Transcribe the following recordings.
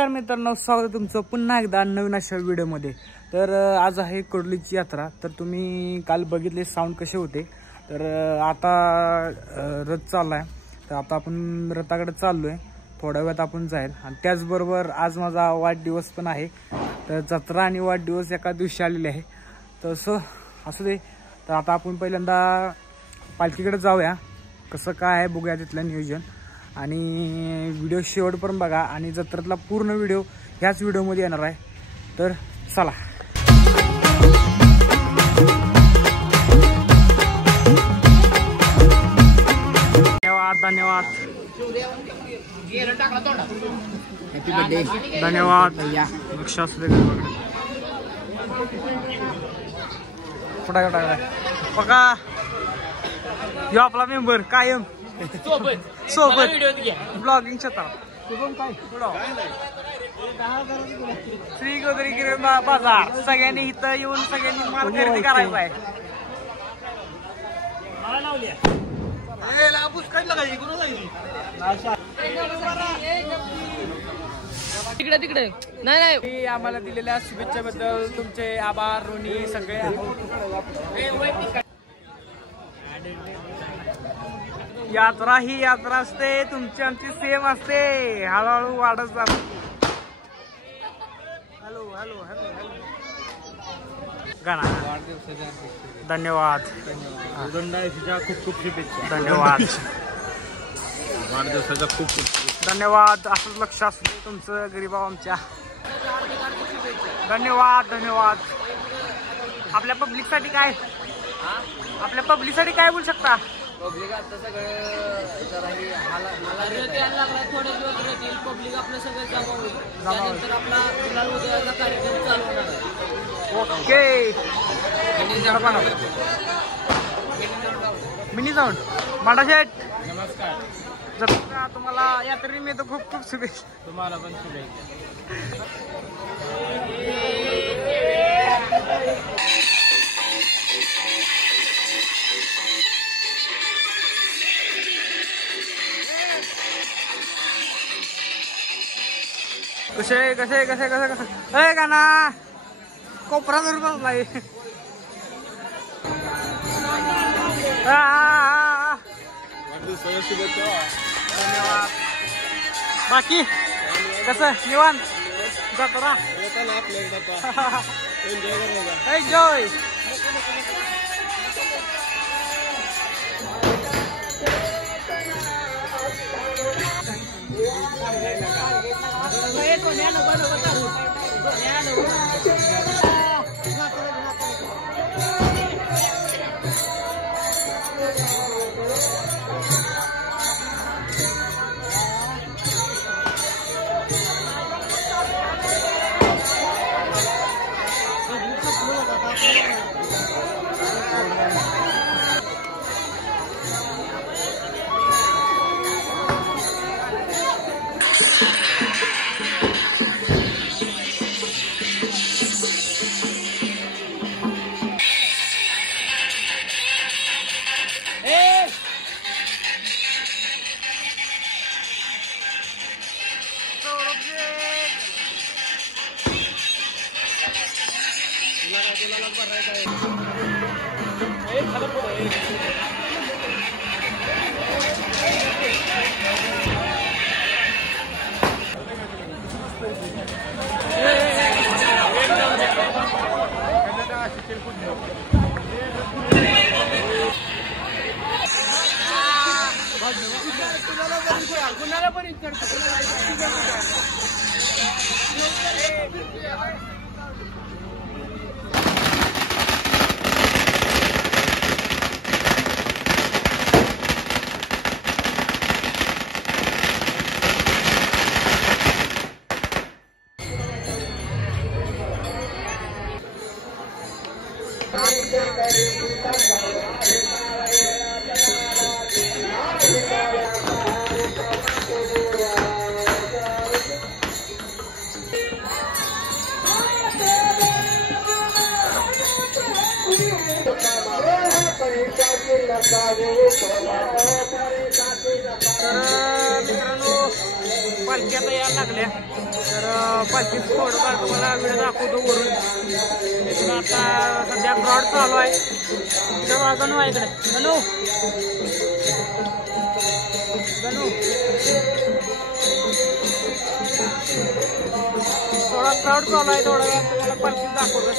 नमस्कार मित्रांनो, स्वागत आहे तुमचं पुन्हा एकदा नवीन अशा व्हिडिओमध्ये। तर आज आहे कडोलीची यात्रा। तर तुम्ही काल बघितले साऊंड कसे होते। तर आता रथ चाललाय, तर आता आपण रथाकडे चाललोय। थोड्या वेळात आपण जाईल आणि त्याचबरोबर आज माझा वाढदिवस पण आहे। तर जत्रा आणि वाढदिवस एका दिवशी आलेले आहे। तर असू दे। तर आता आपण पहिल्यांदा पालखीकडे जाऊया, कसं काय आहे बघूया तिथलं नियोजन। आणि व्हिडिओ शेवटपर्यंत बघा आणि जत्रेतला पूर्ण व्हिडिओ ह्याच व्हिडिओमध्ये येणार आहे। तर चला, धन्यवाद धन्यवाद धन्यवाद। लक्ष असू दे कुठा कुठा बघा, यो आपला मेंबर कायम सोबत ब्लॉगिंग क्षेत्रात। श्री गोदरी बाजार सगळ्यांनी इथं येऊन सगळ्यांनी माल खरेदी करायचा आहे। तिकडे तिकडे नाही नाही, आम्हाला दिलेल्या शुभेच्छेबद्दल तुमचे आभार रोनी सगळे। यात्रा ही यात्रा असते, तुमची आमची सेम असते, हळूहळू वाढत जाते। हॅलो हॅलो हॅलो गाणा धन्यवाद खूप खूप शुभेच्छा। धन्यवाद वाढदिवसाच्या खूप खूप धन्यवाद। असंच लक्ष असू तुमचं गरीबाव आमच्या। धन्यवाद धन्यवाद। आपल्या पब्लिक साठी काय, आपल्या पब्लिक साठी काय बोलू शकता? पब्लिक आता सगळं थोडे दिवस राहतील, पब्लिक आपलं सगळं जमा होईल, त्यानंतर आपला गुलाल उधळायचा कार्यक्रम चालू होणार आहे। ओके, मिनी साऊंड मांडा शेठ नमस्कार। जत्रा तुम्हाला यात्रे मी तर खूप खूप शुभेच्छा। तुम्हाला पण शुभेच्छा। कसे कसे कसे कसे कसं अय गाना कोपरा धरून बसलाय। धन्यवाद। बाकी कसं निवांत जत्रा एन्जॉय। तर मित्रांनो पालखी आता यायला लागल्या तर पालखीचं थोडंफार तुम्हाला व्हिडिओ दाखवतो वरून. इकडं आता सध्या ग्राउंड चालू आहे. तेव्हा गणू आहे इकडे. गणू थोडा क्राऊड चालू आहे. थोडा वेळ तुम्हाला पालखी दाखवतो.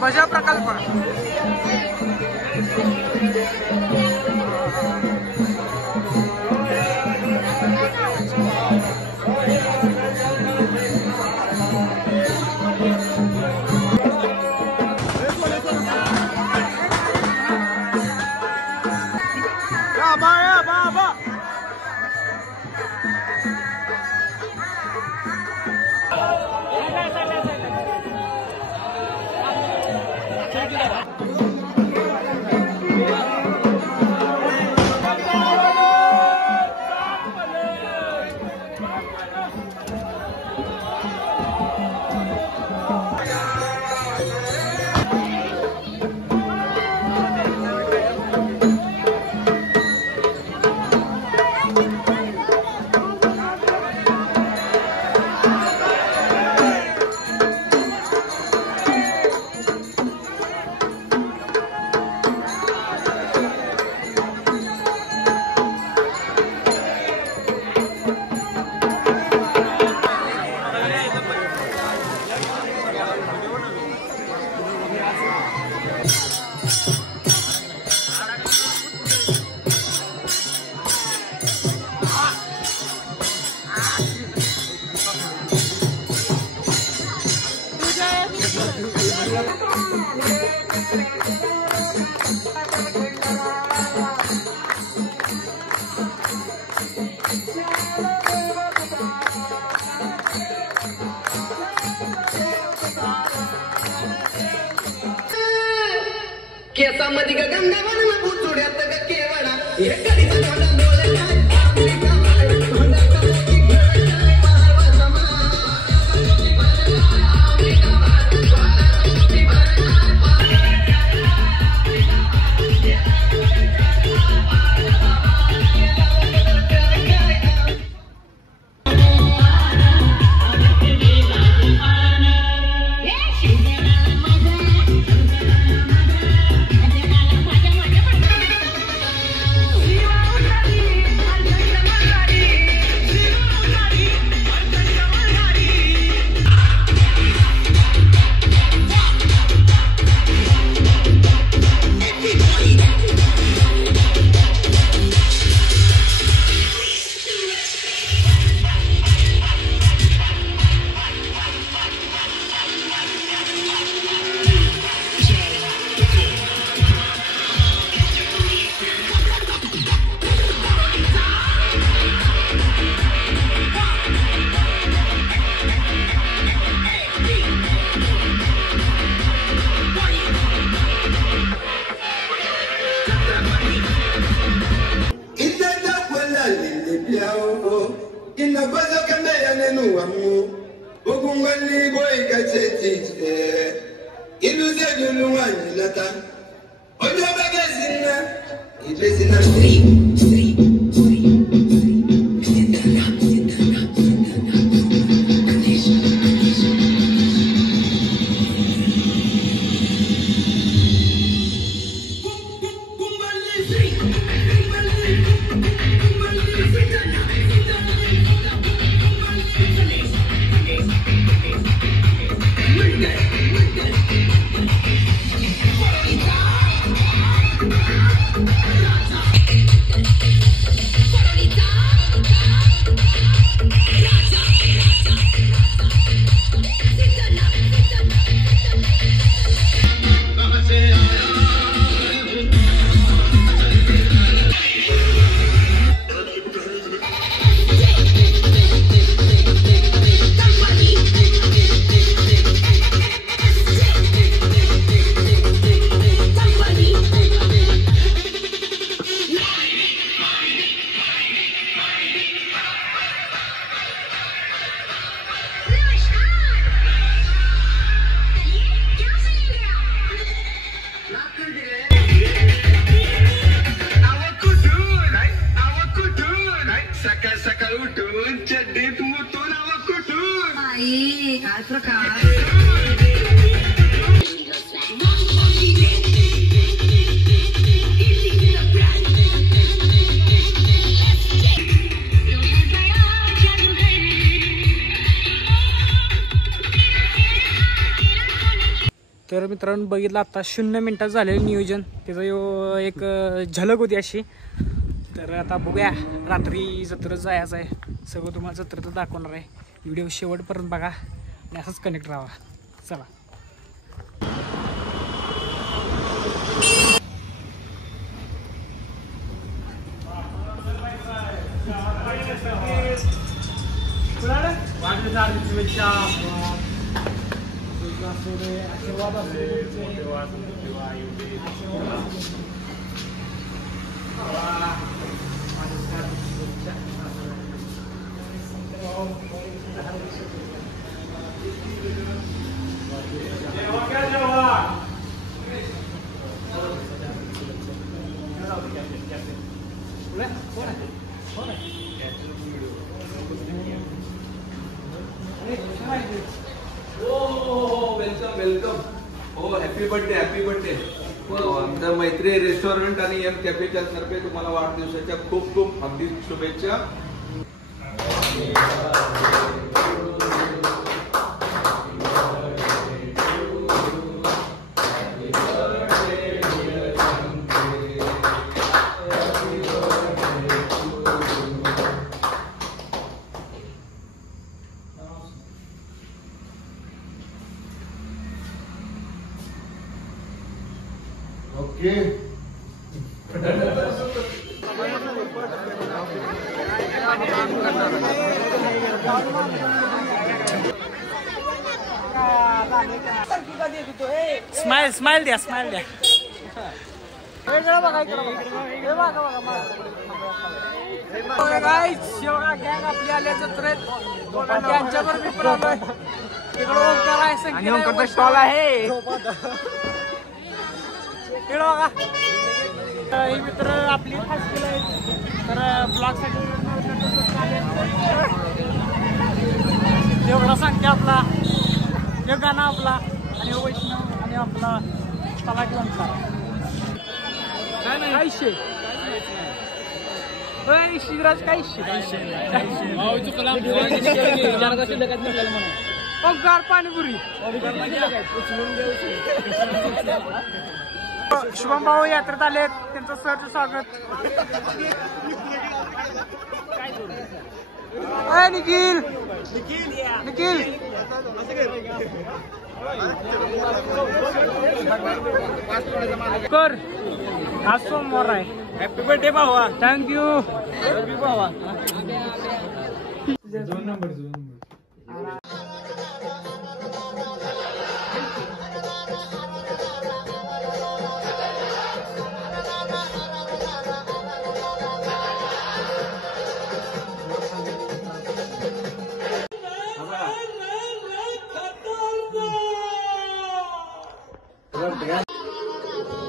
मजा प्रकल्प केसामध्ये गंगावाना बुचुड्यात ग केवडा एकडीचा तोंडा बोले नाही आपली कमाई तोंडा कमाई खेळाय मारवा Inabaza kanda ya nenu wamu Ogungali boy kacheti Iluze dulu wani lata Olha a magazina, e vezina stream. सकाळ उठून चड्डीत मुतून आवा कुठून आई काय प्रकार तर मित्रांनो बघितलं आता 0 मिनिटात झालेलं नियोजन त्याचं एक झलक होती अशी. तर आता बघूया रात्री जत्रेत जायचं आहे सगळं तुम्हाला जत्रेत दाखवणार आहे. व्हिडिओ शेवटपर्यंत बघा आणि असंच कनेक्ट राहा. चला वेलकम हो हॅपी बर्थडे आमच्या मैत्री रेस्टॉरंट आणि एम कॅफेच्या तर्फे तुम्हाला वाढदिवसाच्या खूप खूप हार्दिक शुभेच्छा. ओके स्माइल द्या गँग आपली आल्या जत्रेत त्यांच्यावर मी पण आलोय. तिकडं ओंकार आहे संगीत स्टॉल आहे. ही मित्र आपली खास केलं आहे तर ब्लॉगसाठी एवढा सांगते आपला हे गाणं आपला आणि वैष्णव आणि आपला तलाठी ओंकार काय नाही शिवराज काय ओंकार पाणीपुरी शुभम भाऊ यात्रेत आलेत त्यांचं सरचं स्वागत. निखिल कर आज सोमवार आहे. हॅपी बर्थडे भावा. थँक्यू भावा. 2 नंबर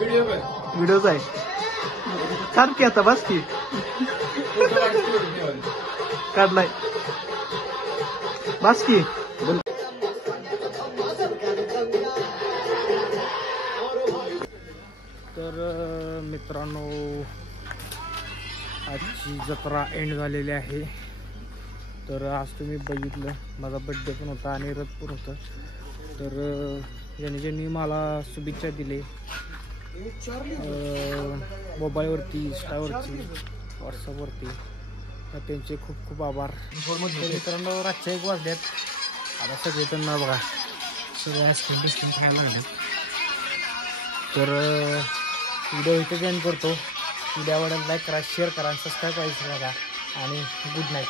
वीडियो व्हिडिओच आहे. काढ की आता, बस की काढलाय, बस की. तर मित्रांनो, आजची जत्रा एंड झालेली आहे. तर आज तुम्ही बघितलं माझा बड्डे पण होता आणि रथ पण होतं. तर ज्यांनी मला शुभेच्छा दिले मोबाईलवरती, इंस्टावरती, व्हॉट्सअपवरती, तर त्यांचे खूप खूप आभार. मित्रांनो, रातच्या 1 वाजल्यात. आता सगळे त्यांना बघा सगळे आईस्क्रीम बिस्क्रीम खायला लागले. तर व्हिडिओ इथे जॉईन करतो. व्हिडिओ आवडला लाईक करा, शेअर करा आणि सबस्क्राईब करायचं बघा. आणि गुड नाईट.